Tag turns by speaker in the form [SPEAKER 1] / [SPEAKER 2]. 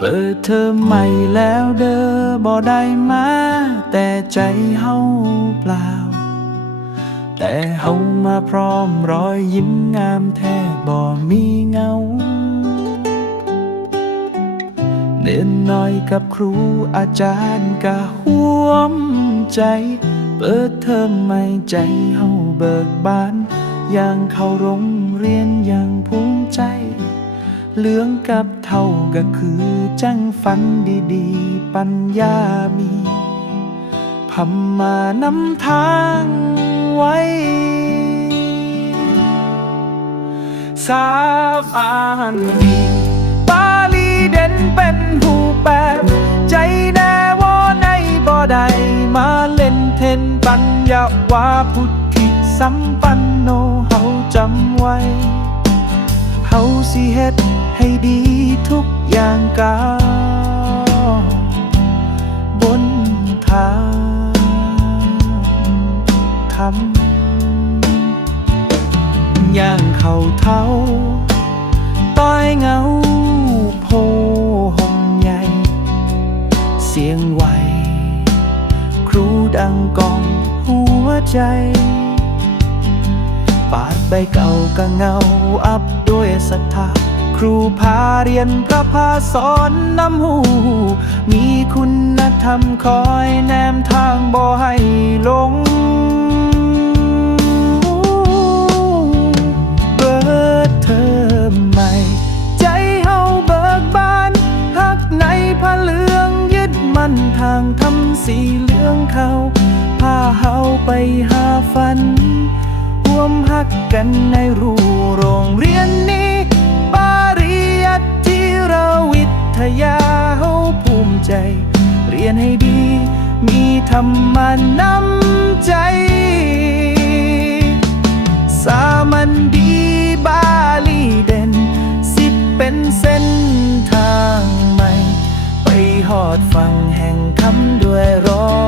[SPEAKER 1] เปิดเทอใหม่แล้วเด้อบ่ได้มา แต่ใจเฮาเปล่า แต่เฮามาพร้อมรอยยิ้มงามแท้บ่มีเงาเน้นน้อยกับครูอาจารย์กะห่วมใจ เปิดเทอมใหม่ใจเฮาเบิกบานอย่างเข้าโรงเรียนอย่างภูมิใจ เหลืองกับเท่าก็คือจังฝันดีๆ ปัญญามีพำมานำทางไว้ สาบานดีปาลีเด่นเป็นผู้แปลใจแน่ว่าในบ่ได้มาเล่นเทนปัญญาวาพุทธิสัมปันโนเฮาจำไว้ เฮาสิเฮ็ดให้ดีทุกอย่างก้าวบนทางคำย่างเขาเท้าต้อยเงาโพห่มใหญ่ เสียงไหว ครูดังกองหัวใจ ใบเก่าก็เงาอับด้วยศรัทธาครูพาเรียนพระพาสอนน้ำหู มีคุณธรรมคอยแนมทางบ่ให้หลงเบิดเทอใหม่ ใจเฮาเบิกบานหักในผ้าเหลืองยึดมั่นทางทำสีเหลืองเขาพาเฮาไปหาฝัน วมหักกันในรูโรงเรียนนี้ ปาริยัติเราวิทยาเฮาภูมิใจ เรียนให้ดี มีธรรมานำใจ สามัญดีบาลีเด่น สิบเป็นเส้นทางใหม่ ไปหอดฝั่งแห่งคำด้วยรอ